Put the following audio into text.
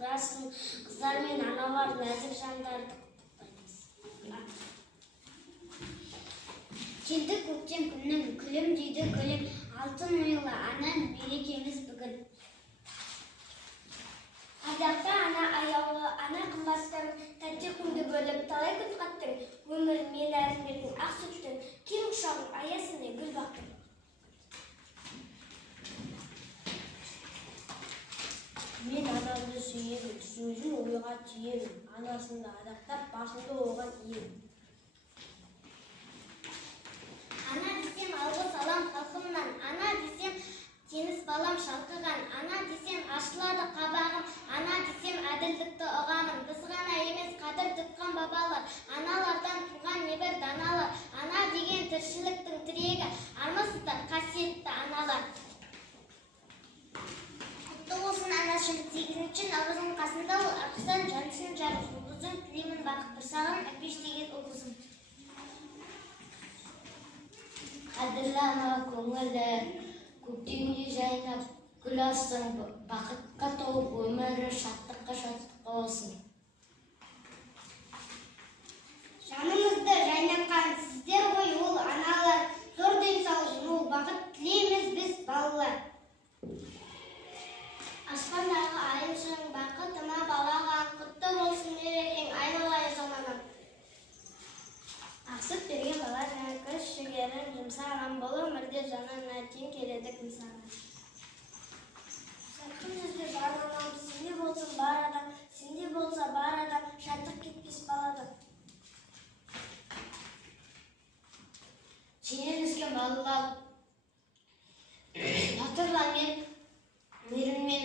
кырасың, кыздар мен аналар нәзік жандарды құттықтаймыз. Келді көктем күннің, күлім дейді гүлім, алтын ойлы ана мерекеміз бүгін. Ардақты ана аяулы, ана қымбаттым, тәтті күнді бөліп, талай күн қаттың, өмір мен әріңдердің ақ сүттің, кең ұшағың аясында гүл бақтың. Мен анамды сүйемін, сөзін ойға түйемін, анасында адақтап, басында оған иемін. Ана десем алғы салам халқымнан, ана десем теңіз балам шалқыған, ана десем ашылады қабағым, ана десем әділдікті ұғамын. Біз ғана емес қадір тұтқан бабалар, аналардан туған небір даналар, ана деген тіршіліктің тірегі, армысыздар қасиетті аналар. Құтты болсын анашым, 8-ші наурыздың қасында ол ақсан жансын жарық жұлдызын, тілеймін бақытты саған әпеш деген ұлғызым. Қадірлі ана көңілі, көктемде жайнап гүл алсың, бақытқа толып өмірі шаттыққа болсын. Жанымызды жайнатқан сіздер ғой ол аналар, зор денсаулық мол бақыт тілейміз біз балалар. Аспандағы айшың бақытыма балаған, құтты болсын мерекең айналайын заманам. Ақсып берген бала күш жігерін жұмсаған, бұл өмірде жанына тең келедік нысана. Жарқын жүзді жан анам, сенде болсын бар адам, сенде болса бар адам, шаттық кетпес баладан. Сенен өскен балалар, батырлар мен мейіріммен